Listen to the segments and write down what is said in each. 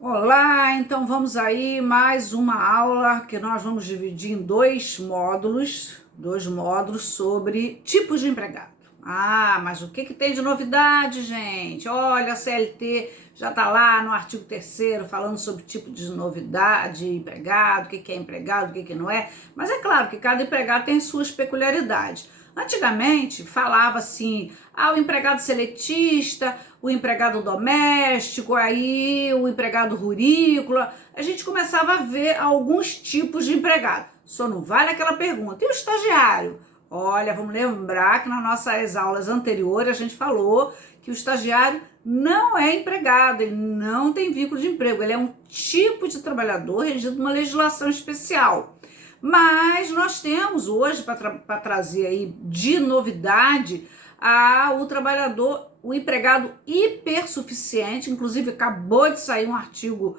Olá, então vamos aí mais uma aula que nós vamos dividir em dois módulos sobre tipos de empregado. Mas o que tem de novidade, gente? Olha, a CLT já está lá no artigo 3º falando sobre tipo de novidade, de empregado, o que é empregado, o que não é. Mas é claro que cada empregado tem suas peculiaridades. Antigamente falava assim, o empregado seletista, o empregado doméstico, aí o empregado rurícola. A gente começava a ver alguns tipos de empregado. Só não vale aquela pergunta. E o estagiário? Olha, vamos lembrar que nas nossas aulas anteriores a gente falou que o estagiário não é empregado, ele não tem vínculo de emprego, ele é um tipo de trabalhador regido por uma legislação especial. Mas nós temos hoje para trazer aí de novidade o trabalhador, o empregado hipersuficiente. Inclusive acabou de sair um artigo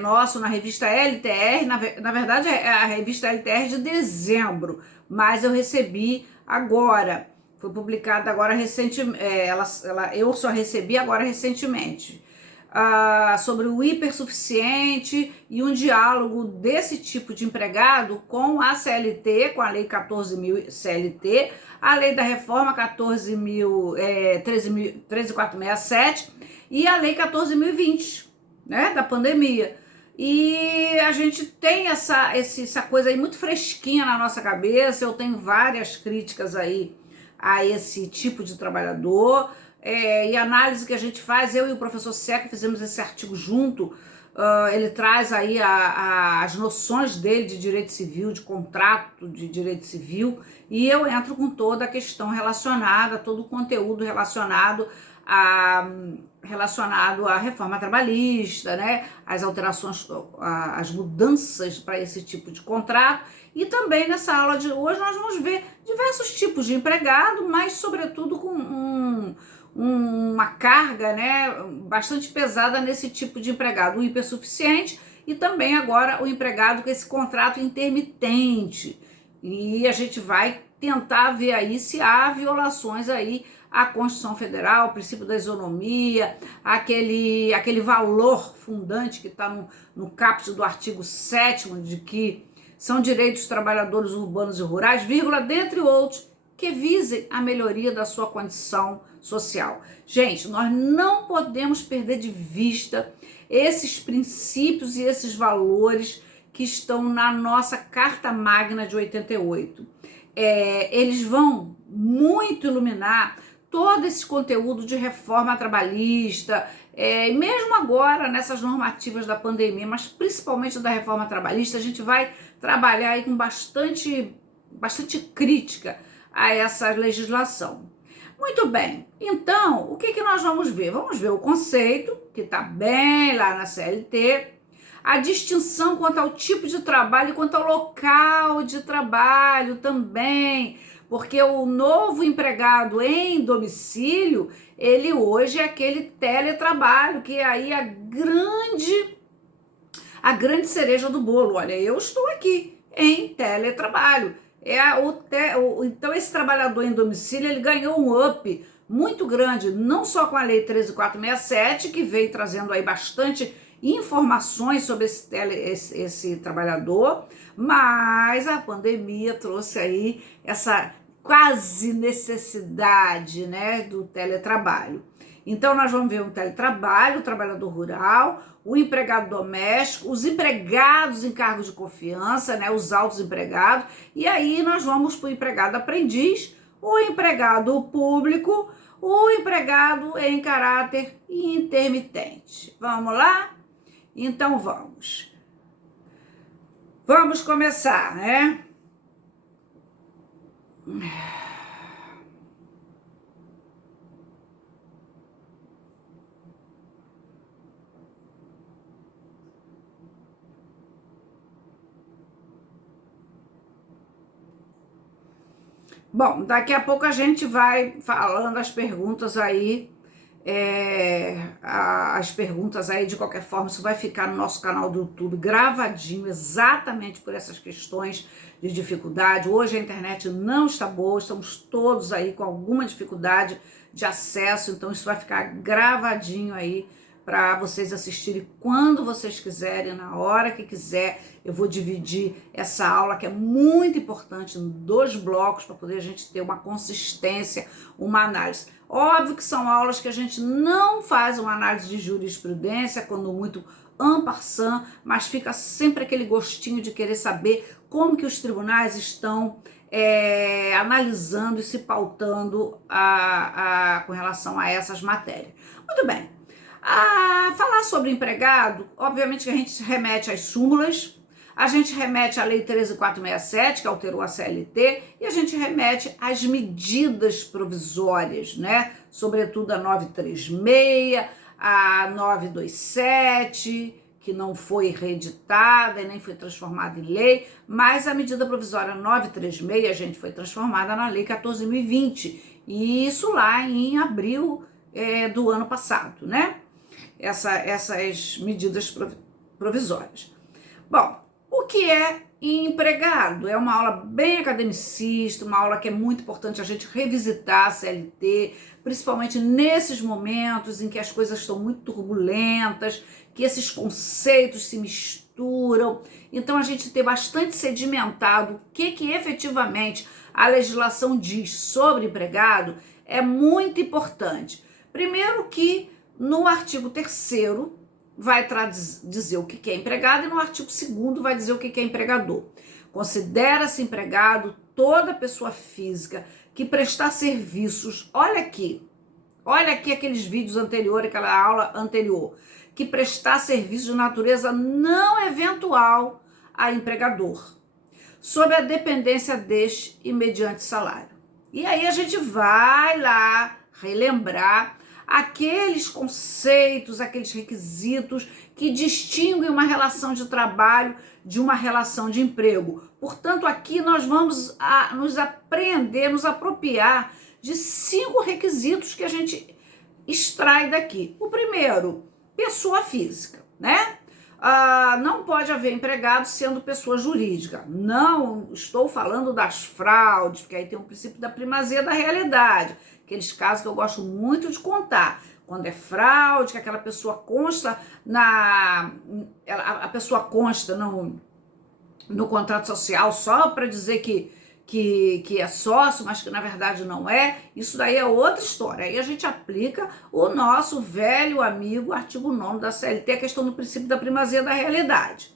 nosso na revista LTR, na verdade é a revista LTR de dezembro, mas eu recebi agora, foi publicada agora recentemente, eu só recebi agora recentemente, sobre o hipersuficiente e um diálogo desse tipo de empregado com a CLT, com a Lei 14.000 CLT, a Lei da Reforma 13.467 e a Lei 14.020, né, da pandemia. E a gente tem essa coisa aí muito fresquinha na nossa cabeça. Eu tenho várias críticas aí a esse tipo de trabalhador. E a análise que a gente faz, eu e o professor Seca fizemos esse artigo junto. Ele traz aí as noções dele de direito civil, de contrato de direito civil, e eu entro com toda a questão relacionada, todo o conteúdo relacionado à reforma trabalhista, né? As alterações, as mudanças para esse tipo de contrato. E também nessa aula de hoje nós vamos ver diversos tipos de empregado, mas sobretudo com uma carga, né, bastante pesada nesse tipo de empregado, o hipersuficiente, e também agora o empregado com esse contrato intermitente. E a gente vai tentar ver aí se há violações aí à Constituição Federal, o princípio da isonomia, aquele valor fundante que está no caput do artigo 7º, de que são direitos dos trabalhadores urbanos e rurais, vírgula, dentre outros, que visem a melhoria da sua condição social. Gente, nós não podemos perder de vista esses princípios e esses valores que estão na nossa Carta Magna de 88. Eles vão muito iluminar todo esse conteúdo de reforma trabalhista, mesmo agora nessas normativas da pandemia, mas principalmente da reforma trabalhista, a gente vai trabalhar aí com bastante crítica a essa legislação. Muito bem, então, o que nós vamos ver? Vamos ver o conceito, que está bem lá na CLT, a distinção quanto ao tipo de trabalho e quanto ao local de trabalho também, porque o novo empregado em domicílio, ele hoje é aquele teletrabalho, que é aí a grande cereja do bolo. Olha, eu estou aqui em teletrabalho. Então esse trabalhador em domicílio, ele ganhou um up muito grande, não só com a Lei 13.467, que veio trazendo aí bastante informações sobre esse trabalhador, mas a pandemia trouxe aí essa quase necessidade, né, do teletrabalho. Então nós vamos ver o teletrabalho, o trabalhador rural, o empregado doméstico, os empregados em cargos de confiança, né, os altos empregados, e aí nós vamos para o empregado aprendiz, o empregado público, o empregado em caráter intermitente. Vamos lá? Então vamos. Vamos começar, né? Bom, daqui a pouco a gente vai falando as perguntas aí, as perguntas aí, de qualquer forma, isso vai ficar no nosso canal do YouTube gravadinho, exatamente por essas questões de dificuldade. Hoje a internet não está boa, estamos todos aí com alguma dificuldade de acesso, então isso vai ficar gravadinho aí para vocês assistirem quando vocês quiserem, na hora que quiser. Eu vou dividir essa aula, que é muito importante, em 2 blocos, para poder a gente ter uma consistência, uma análise. Óbvio que são aulas que a gente não faz uma análise de jurisprudência, quando muito en passant, mas fica sempre aquele gostinho de querer saber como que os tribunais estão analisando e se pautando com relação a essas matérias. Muito bem. Falar sobre empregado, obviamente que a gente se remete às súmulas, a gente remete à Lei 13.467, que alterou a CLT, e a gente remete às medidas provisórias, né? Sobretudo a 936, a 927, que não foi reeditada e nem foi transformada em lei, mas a medida provisória 936, a gente, foi transformada na Lei 14.020, e isso lá em abril do ano passado, né? Essas medidas provisórias. Bom, o que é empregado? É uma aula bem academicista, uma aula que é muito importante a gente revisitar a CLT, principalmente nesses momentos em que as coisas estão muito turbulentas, que esses conceitos se misturam. Então, a gente ter bastante sedimentado o que efetivamente a legislação diz sobre empregado é muito importante. Primeiro que no artigo 3º vai dizer o que é empregado, e no artigo 2º vai dizer o que é empregador. Considera-se empregado toda pessoa física que prestar serviços, olha aqui aqueles vídeos anteriores, aquela aula anterior, que prestar serviço de natureza não eventual a empregador, sob a dependência deste e mediante salário. E aí a gente vai lá relembrar aqueles conceitos, aqueles requisitos que distinguem uma relação de trabalho de uma relação de emprego. Portanto, aqui nós vamos nos apropriar de 5 requisitos que a gente extrai daqui. O primeiro, pessoa física, né? Não pode haver empregado sendo pessoa jurídica. Não estou falando das fraudes, porque aí tem o princípio da primazia da realidade. Aqueles casos que eu gosto muito de contar. Quando é fraude, que aquela pessoa consta a pessoa consta no contrato social só para dizer que é sócio, mas que na verdade não é. Isso daí é outra história. Aí a gente aplica o nosso velho amigo artigo 9º da CLT, a questão do princípio da primazia da realidade.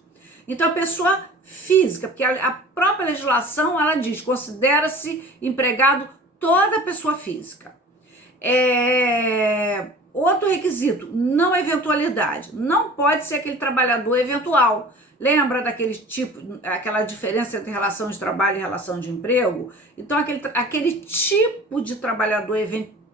Então, a pessoa física, porque a própria legislação, ela diz, considera-se empregado toda pessoa física. Outro requisito, não eventualidade. Não pode ser aquele trabalhador eventual. Lembra aquela diferença entre relação de trabalho e relação de emprego? Então, aquele tipo de trabalhador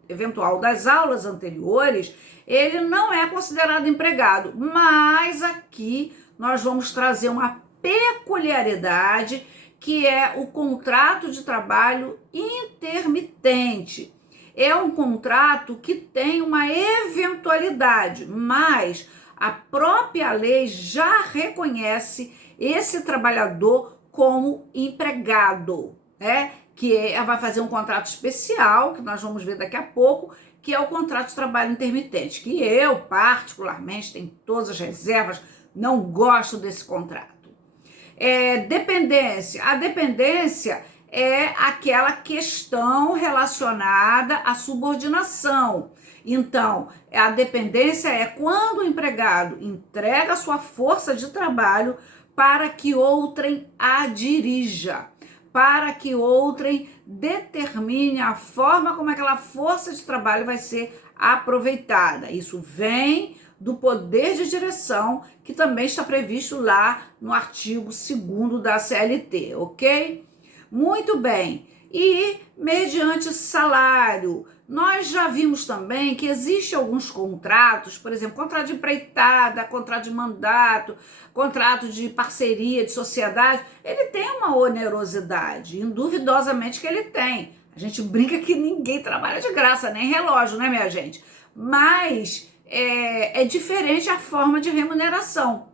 eventual das aulas anteriores, ele não é considerado empregado. Mas aqui nós vamos trazer uma peculiaridade, que é o contrato de trabalho intermitente. É um contrato que tem uma eventualidade, mas a própria lei já reconhece esse trabalhador como empregado, né? Que vai fazer um contrato especial, que nós vamos ver daqui a pouco, que é o contrato de trabalho intermitente, que eu, particularmente, tenho todas as reservas, não gosto desse contrato. Dependência. A dependência é aquela questão relacionada à subordinação. Então, a dependência é quando o empregado entrega sua força de trabalho para que outrem a dirija, para que outrem determine a forma como aquela força de trabalho vai ser aproveitada. Isso vem do poder de direção, que também está previsto lá no artigo 2º da CLT, ok? Muito bem. E mediante salário, nós já vimos também que existem alguns contratos, por exemplo, contrato de empreitada, contrato de mandato, contrato de parceria, de sociedade, ele tem uma onerosidade, induvidosamente que ele tem. A gente brinca que ninguém trabalha de graça, nem relógio, né, minha gente? Mas é diferente a forma de remuneração.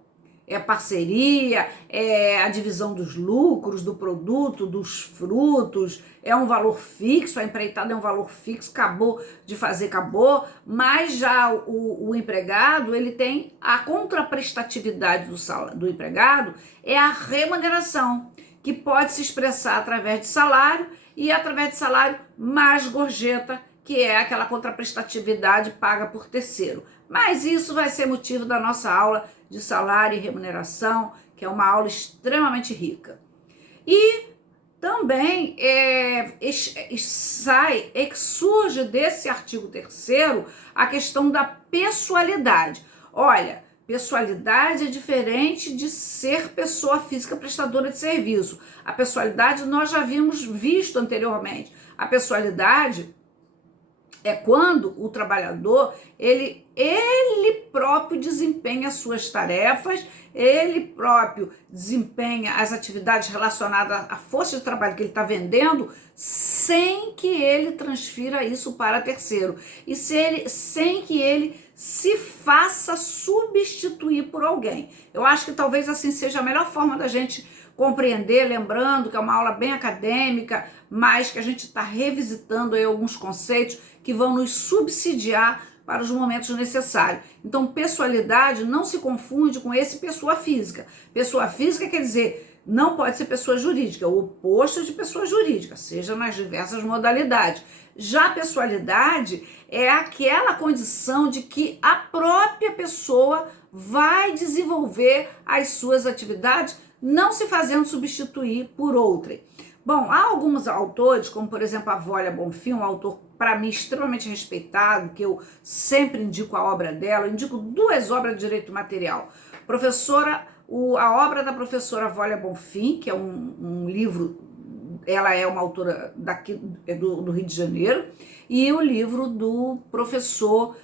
é parceria, é a divisão dos lucros, do produto, dos frutos, é um valor fixo, a empreitada é um valor fixo, acabou de fazer, acabou, mas já o empregado, ele tem a contraprestatividade do empregado, é a remuneração, que pode se expressar através de salário e através de salário mais gorjeta, que é aquela contraprestatividade paga por terceiro. Mas isso vai ser motivo da nossa aula de salário e remuneração, que é uma aula extremamente rica. E também surge desse artigo 3º a questão da pessoalidade. Olha, pessoalidade é diferente de ser pessoa física prestadora de serviço. A pessoalidade nós já havíamos visto anteriormente. A pessoalidade é quando o trabalhador, ele próprio desempenha as suas tarefas, ele próprio desempenha as atividades relacionadas à força de trabalho que ele está vendendo, sem que ele transfira isso para terceiro. E sem que ele se faça substituir por alguém. Eu acho que talvez assim seja a melhor forma da gente compreender, lembrando que é uma aula bem acadêmica, mas que a gente está revisitando aí alguns conceitos que vão nos subsidiar para os momentos necessários. Então, pessoalidade não se confunde com esse pessoa física. Pessoa física quer dizer, não pode ser pessoa jurídica, o oposto de pessoa jurídica, seja nas diversas modalidades. Já a pessoalidade é aquela condição de que a própria pessoa vai desenvolver as suas atividades, não se fazendo substituir por outrem. Bom, há alguns autores, como por exemplo a Wólia Bonfim, um autor para mim extremamente respeitado, que eu sempre indico a obra dela, eu indico 2 obras de direito material. A obra da professora Wólia Bonfim, que é um livro, ela é uma autora daqui do Rio de Janeiro, e o livro do professor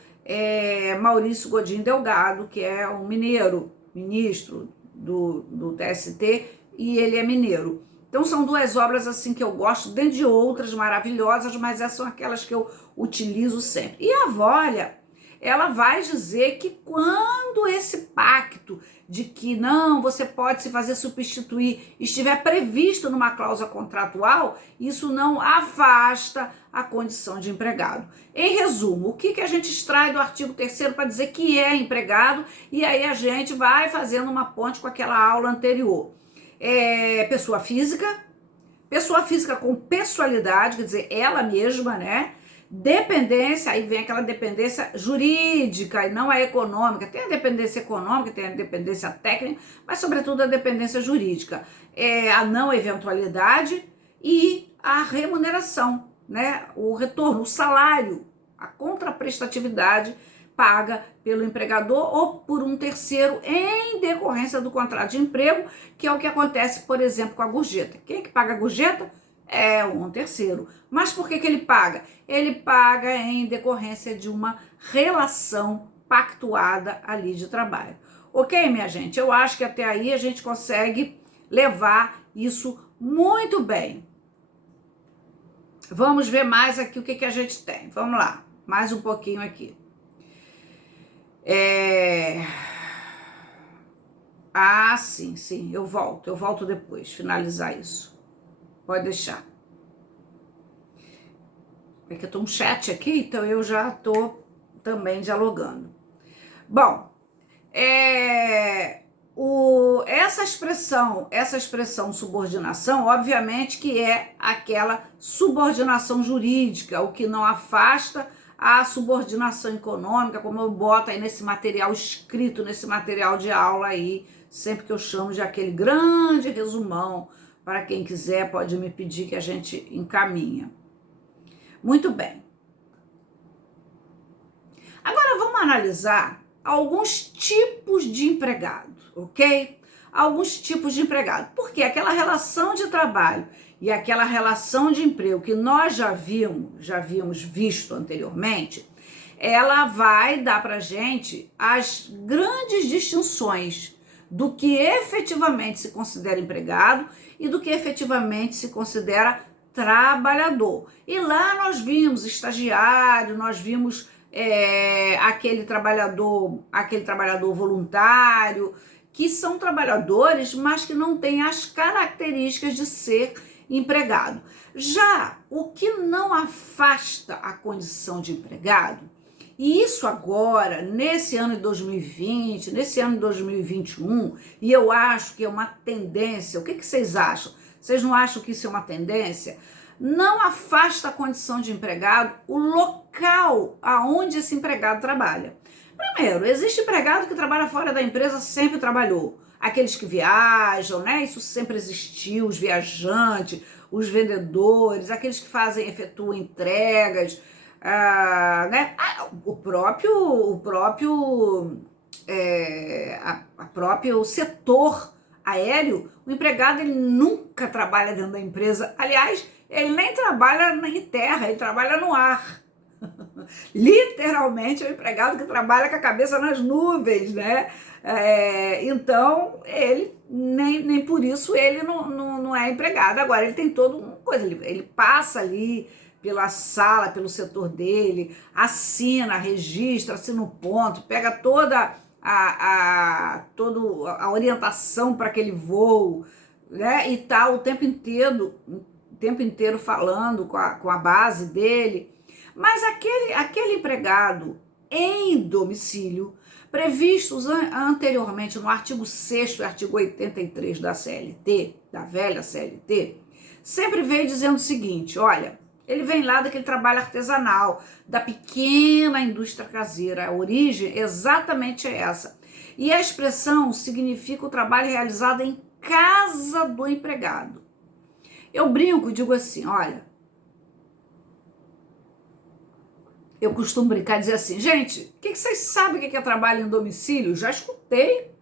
Maurício Godinho Delgado, que é um mineiro, ministro do TST, e ele é mineiro. Então são 2 obras assim que eu gosto, dentre outras maravilhosas, mas essas são aquelas que eu utilizo sempre. E a Wólia, ela vai dizer que quando esse pacto de que não, você pode se fazer substituir, estiver previsto numa cláusula contratual, isso não afasta a condição de empregado. Em resumo, o que a gente extrai do artigo 3º para dizer que é empregado, e aí a gente vai fazendo uma ponte com aquela aula anterior. Pessoa física com pessoalidade, quer dizer, ela mesma, né? Dependência, aí vem aquela dependência jurídica e não a econômica. Tem a dependência econômica, tem a dependência técnica, mas sobretudo a dependência jurídica. A não eventualidade e a remuneração, né? O retorno, o salário, a contraprestatividade paga pelo empregador ou por um terceiro em decorrência do contrato de emprego, que é o que acontece, por exemplo, com a gorjeta. Quem é que paga a gorjeta? É um terceiro. Mas por que ele paga? Ele paga em decorrência de uma relação pactuada ali de trabalho. Ok, minha gente? Eu acho que até aí a gente consegue levar isso muito bem. Vamos ver mais aqui o que a gente tem. Vamos lá, mais um pouquinho aqui. Sim, eu volto depois, finalizar isso. Pode deixar. É que eu tô um chat aqui, então eu já tô também dialogando. Bom, essa expressão subordinação, obviamente que é aquela subordinação jurídica, o que não afasta a subordinação econômica, como eu boto aí nesse material escrito, nesse material de aula aí, sempre que eu chamo de aquele grande resumão, para quem quiser pode me pedir que a gente encaminha. Muito bem. Agora vamos analisar alguns tipos de empregado, ok? Alguns tipos de empregado. Porque aquela relação de trabalho e aquela relação de emprego que nós já havíamos visto anteriormente, ela vai dar para a gente as grandes distinções do que efetivamente se considera empregado e do que efetivamente se considera trabalhador. E lá nós vimos estagiário, nós vimos aquele trabalhador voluntário, que são trabalhadores, mas que não têm as características de ser empregado. Já o que não afasta a condição de empregado, e isso agora, nesse ano de 2020, nesse ano de 2021, e eu acho que é uma tendência. O que vocês acham? Vocês não acham que isso é uma tendência? Não afasta a condição de empregado o local aonde esse empregado trabalha. Primeiro, existe empregado que trabalha fora da empresa, sempre trabalhou. Aqueles que viajam, né? Isso sempre existiu, os viajantes, os vendedores, aqueles que efetuam entregas, né? O próprio setor aéreo, o empregado ele nunca trabalha dentro da empresa. Aliás, ele nem trabalha em terra, ele trabalha no ar. Literalmente é um empregado que trabalha com a cabeça nas nuvens, né? Então, ele nem por isso ele não é empregado. Agora, ele tem toda uma coisa, ele passa ali pela sala, pelo setor dele, assina, registra, assina o ponto, pega toda a orientação para aquele voo, né? E tá o tempo inteiro falando com a base dele. Mas aquele empregado em domicílio, previstos anteriormente no artigo 6º e artigo 83 da CLT, da velha CLT, sempre veio dizendo o seguinte: olha, ele vem lá daquele trabalho artesanal, da pequena indústria caseira. A origem exatamente é essa. E a expressão significa o trabalho realizado em casa do empregado. Eu brinco e digo assim, olha, eu costumo brincar e dizer assim, gente, o que vocês sabem o que é trabalho em domicílio? Já escutei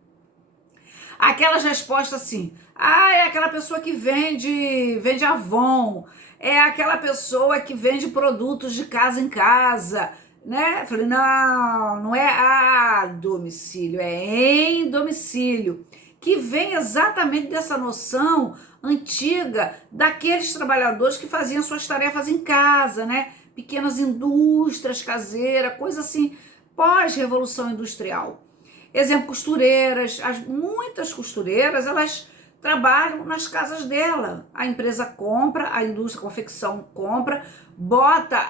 aquelas respostas assim, é aquela pessoa que vende Avon, é aquela pessoa que vende produtos de casa em casa, né? Eu falei, não é a domicílio, é em domicílio, que vem exatamente dessa noção antiga daqueles trabalhadores que faziam suas tarefas em casa, né? Pequenas indústrias caseiras, coisa assim, pós-revolução industrial. Exemplo, costureiras, muitas costureiras, elas trabalham nas casas dela. A empresa compra, a indústria confecção compra, bota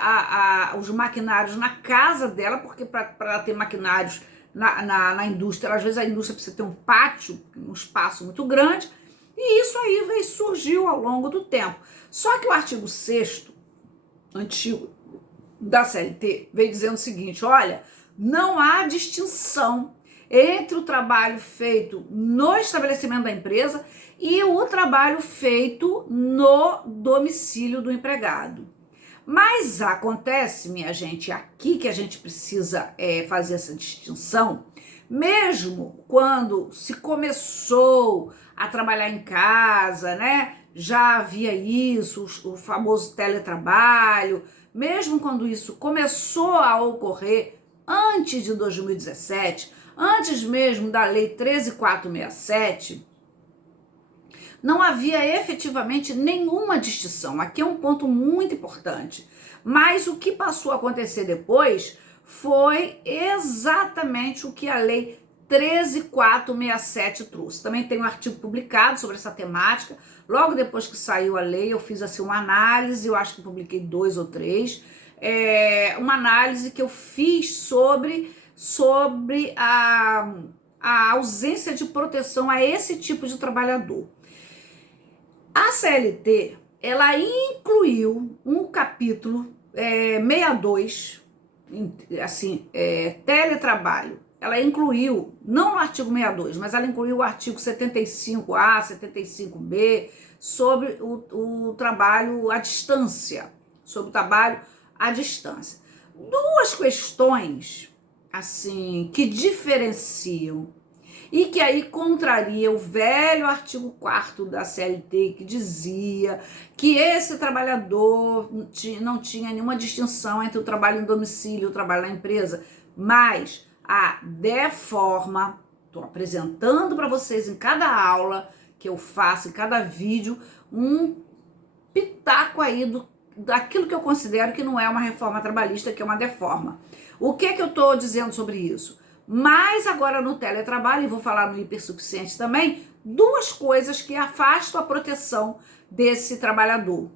os maquinários na casa dela, porque para ter maquinários na indústria, às vezes a indústria precisa ter um pátio, um espaço muito grande, e isso aí surgiu ao longo do tempo. Só que o artigo 6º, antigo, da CLT, veio dizendo o seguinte, olha, não há distinção entre o trabalho feito no estabelecimento da empresa e o trabalho feito no domicílio do empregado. Mas acontece, minha gente, aqui que a gente precisa fazer essa distinção, mesmo quando se começou a trabalhar em casa, né? Já havia isso, o famoso teletrabalho, mesmo quando isso começou a ocorrer antes de 2017, antes mesmo da Lei 13.467, não havia efetivamente nenhuma distinção. Aqui é um ponto muito importante. Mas o que passou a acontecer depois foi exatamente o que a Lei 13.467 trouxe. Também tem um artigo publicado sobre essa temática. Logo depois que saiu a lei, eu fiz assim uma análise, eu acho que publiquei 2 ou 3, uma análise que eu fiz sobre a ausência de proteção a esse tipo de trabalhador. A CLT, ela incluiu um capítulo 62, assim, teletrabalho. Ela incluiu, não no artigo 62, mas ela incluiu o artigo 75A, 75B, sobre o trabalho à distância, sobre o trabalho à distância. Duas questões, assim, que diferenciam e que aí contraria o velho artigo 4º da CLT, que dizia que esse trabalhador não tinha nenhuma distinção entre o trabalho em domicílio e o trabalho na empresa, mas a DEForma, estou apresentando para vocês em cada aula que eu faço, em cada vídeo, um pitaco aí daquilo que eu considero que não é uma reforma trabalhista, que é uma DEForma. O que eu estou dizendo sobre isso? Mas agora no teletrabalho, e vou falar no hipersuficiente também, duas coisas que afastam a proteção desse trabalhador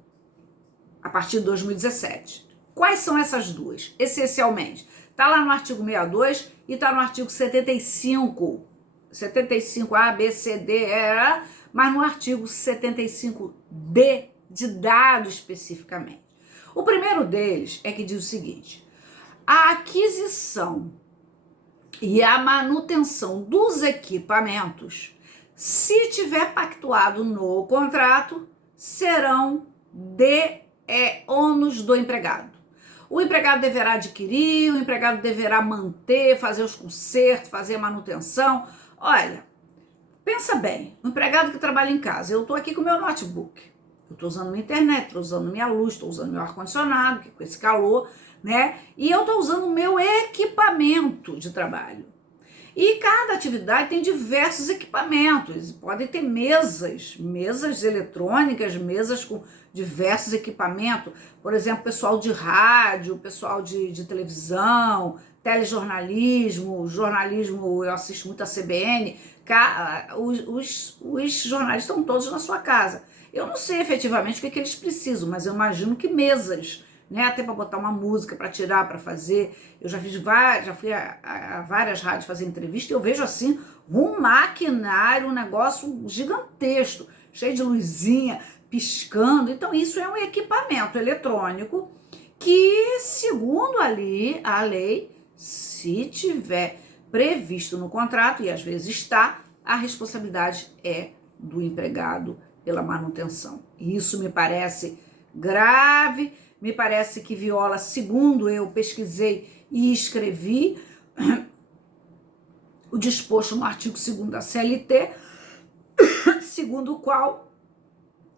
a partir de 2017. Quais são essas duas? Essencialmente, está lá no artigo 62 e está no artigo 75, 75A, B, C, D, E, mas no artigo 75D, de dado especificamente. O primeiro deles é que diz o seguinte: a aquisição e a manutenção dos equipamentos, se tiver pactuado no contrato, serão de ônus do empregado. O empregado deverá adquirir, o empregado deverá manter, fazer os consertos, fazer a manutenção. Olha, pensa bem, o empregado que trabalha em casa, eu estou aqui com o meu notebook, eu estou usando minha internet, estou usando minha luz, estou usando meu ar-condicionado, que com esse calor, né? E eu estou usando o meu equipamento de trabalho. E cada atividade tem diversos equipamentos, podem ter mesas eletrônicas, mesas com diversos equipamentos, por exemplo, pessoal de rádio, pessoal de televisão, telejornalismo, jornalismo, eu assisto muito a CBN, os jornalistas estão todos na sua casa. Eu não sei efetivamente o que eles precisam, mas eu imagino que mesas, né, até para botar uma música, para tirar, para fazer. Eu já fui a várias rádios fazer entrevista e eu vejo assim um maquinário, um negócio gigantesco, cheio de luzinha, piscando. Então isso é um equipamento eletrônico que, segundo ali a lei, se tiver previsto no contrato, e às vezes está, a responsabilidade é do empregado pela manutenção. E isso me parece grave, me parece que viola, segundo eu pesquisei e escrevi, o disposto no artigo 2º da CLT, segundo o qual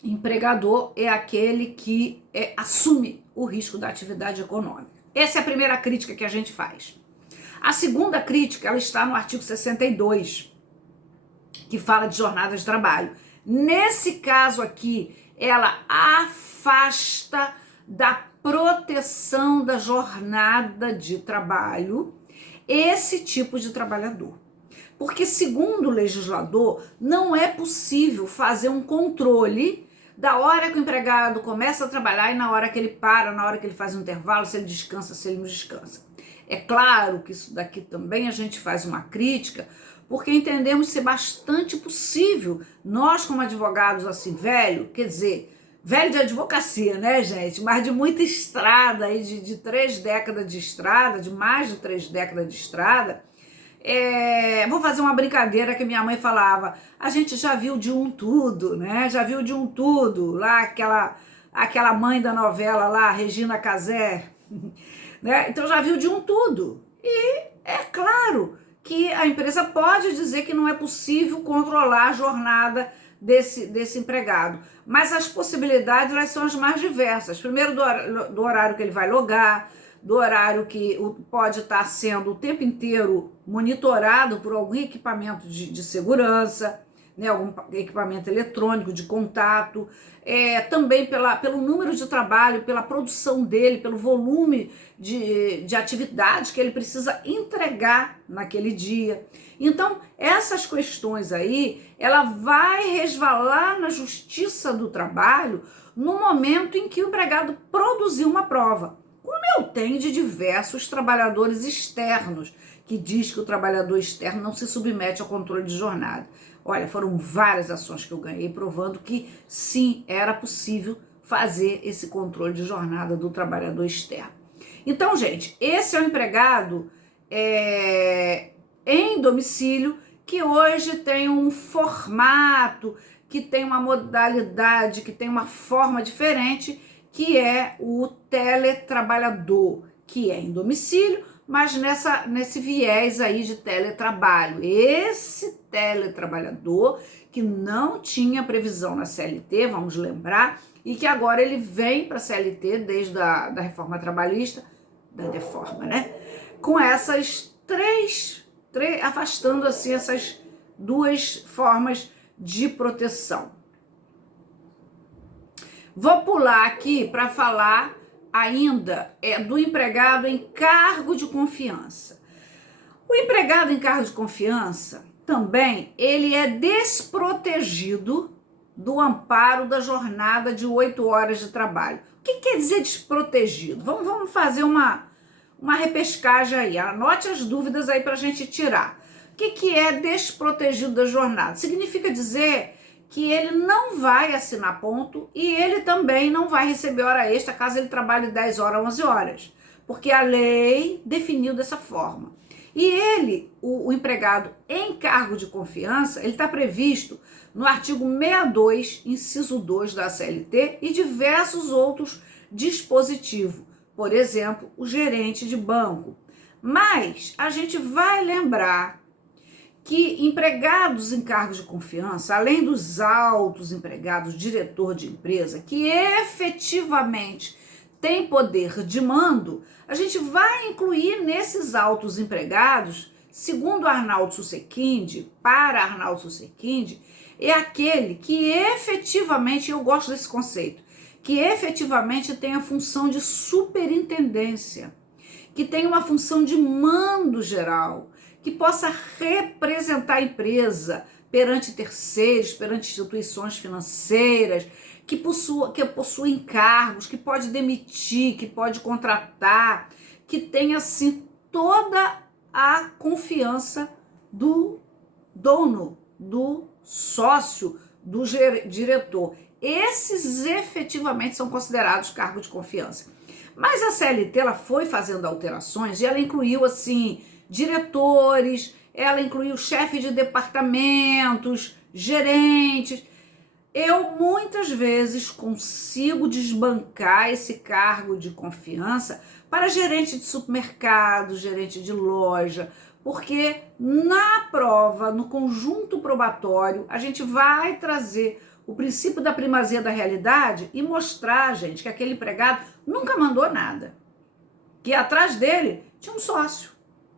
empregador é aquele que assume o risco da atividade econômica. Essa é a primeira crítica que a gente faz. A segunda crítica, ela está no artigo 62, que fala de jornada de trabalho. Nesse caso aqui, ela afasta da proteção da jornada de trabalho esse tipo de trabalhador. Porque, segundo o legislador, não é possível fazer um controle da hora que o empregado começa a trabalhar e na hora que ele para, na hora que ele faz um intervalo, se ele descansa, se ele não descansa. É claro que isso daqui também a gente faz uma crítica, porque entendemos ser bastante possível, nós como advogados assim, velho, quer dizer, velho de advocacia, né, gente? Mas de muita estrada, aí, de 3 décadas de estrada, de mais de 3 décadas de estrada. Vou fazer uma brincadeira que minha mãe falava, a gente já viu de um tudo, né? Já viu de um tudo, lá aquela mãe da novela lá, Regina Casé, né? Então já viu de um tudo. E é claro que a empresa pode dizer que não é possível controlar a jornada desse empregado, mas as possibilidades, elas são as mais diversas. Primeiro, do horário que ele vai logar, do horário que pode estar sendo o tempo inteiro monitorado por algum equipamento de segurança, né, algum equipamento eletrônico de contato, também pelo número de trabalho, pela produção dele, pelo volume de atividades que ele precisa entregar naquele dia. Então, essas questões aí, ela vai resvalar na Justiça do Trabalho no momento em que o empregado produziu uma prova. Como eu tenho de diversos trabalhadores externos, que diz que o trabalhador externo não se submete ao controle de jornada. Olha, foram várias ações que eu ganhei provando que sim, era possível fazer esse controle de jornada do trabalhador externo. Então, gente, esse é o empregado em domicílio, que hoje tem um formato, que tem uma modalidade, que tem uma forma diferente, que é o teletrabalhador, que é em domicílio, mas nesse viés aí de teletrabalho. Esse teletrabalhador que não tinha previsão na CLT, vamos lembrar, e que agora ele vem para a CLT desde a reforma trabalhista, da reforma, né? Com essas afastando assim essas duas formas de proteção. Vou pular aqui para falar ainda do empregado em cargo de confiança. O empregado em cargo de confiança também ele é desprotegido do amparo da jornada de 8 horas de trabalho. O que quer dizer desprotegido? Vamos fazer uma repescagem aí. Anote as dúvidas aí para a gente tirar. O que é desprotegido da jornada? Significa dizer que ele não vai assinar ponto e ele também não vai receber hora extra caso ele trabalhe 10 horas, 11 horas. Porque a lei definiu dessa forma. E ele, o empregado em cargo de confiança, ele está previsto no artigo 62, inciso 2 da CLT e diversos outros dispositivos. Por exemplo, o gerente de banco. Mas a gente vai lembrar que empregados em cargos de confiança, além dos altos empregados, diretor de empresa, que efetivamente tem poder de mando, a gente vai incluir nesses altos empregados, segundo Arnaldo Susequinde, para Arnaldo Susequinde, é aquele que efetivamente, eu gosto desse conceito, que efetivamente tem a função de superintendência, que tem uma função de mando geral, que possa representar a empresa perante terceiros, perante instituições financeiras, que possui encargos, que pode demitir, que pode contratar, que tenha, assim, toda a confiança do dono, do sócio, do diretor. Esses efetivamente são considerados cargos de confiança. Mas a CLT ela foi fazendo alterações e ela incluiu, assim, diretores, ela incluiu chefe de departamentos, gerentes. Eu muitas vezes consigo desbancar esse cargo de confiança para gerente de supermercado, gerente de loja, porque na prova, no conjunto probatório, a gente vai trazer o princípio da primazia da realidade e mostrar, gente, que aquele empregado nunca mandou nada. Que atrás dele tinha um sócio.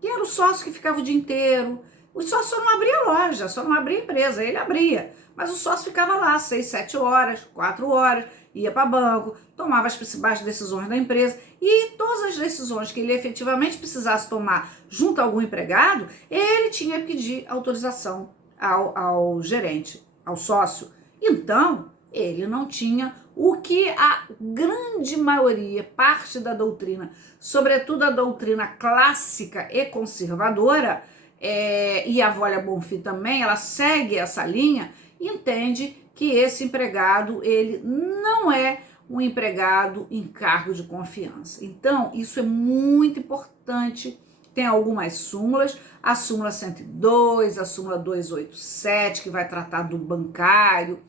E era o sócio que ficava o dia inteiro. O sócio só não abria loja, só não abria empresa, ele abria. Mas o sócio ficava lá 6, 7 horas, 4 horas, ia para banco, tomava as principais decisões da empresa e todas as decisões que ele efetivamente precisasse tomar junto a algum empregado, ele tinha que pedir autorização ao gerente, ao sócio. Então, ele não tinha o que a grande maioria, parte da doutrina, sobretudo a doutrina clássica e conservadora, e a Volia Bonfim também, ela segue essa linha, entende que esse empregado, ele não é um empregado em cargo de confiança. Então, isso é muito importante. Tem algumas súmulas, a súmula 102, a súmula 287, que vai tratar do bancário.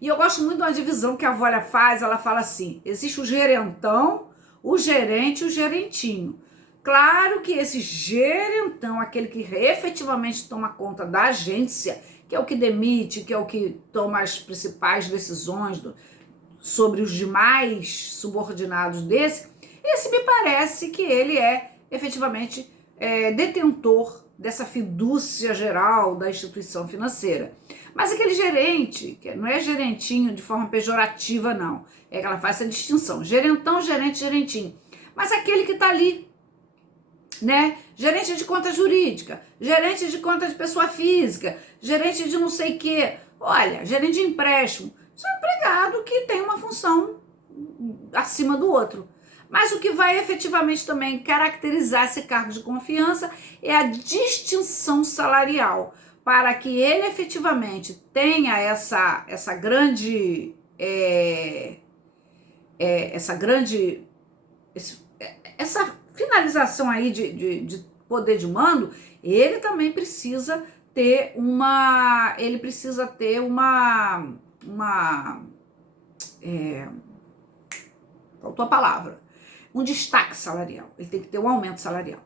E eu gosto muito de uma divisão que a Volia faz, ela fala assim, existe o gerentão, o gerente e o gerentinho. Claro que esse gerentão, aquele que efetivamente toma conta da agência, que é o que demite, que é o que toma as principais decisões sobre os demais subordinados esse me parece que ele é efetivamente detentor dessa fidúcia geral da instituição financeira. Mas aquele gerente, que não é gerentinho de forma pejorativa, não, é que ela faz essa distinção, gerentão, gerente, gerentinho, mas aquele que está ali, né? Gerente de conta jurídica, gerente de conta de pessoa física, gerente de não sei o quê. Olha, gerente de empréstimo. Isso é um empregado que tem uma função acima do outro. Mas o que vai efetivamente também caracterizar esse cargo de confiança é a distinção salarial, para que ele efetivamente tenha essa grande finalização aí de poder de mando, ele também precisa ter faltou a palavra, um destaque salarial, ele tem que ter um aumento salarial,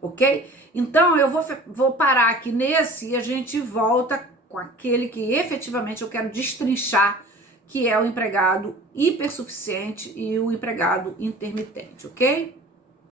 ok? Então eu vou parar aqui nesse e a gente volta com aquele que efetivamente eu quero destrinchar, que é o empregado hipersuficiente e o empregado intermitente, ok?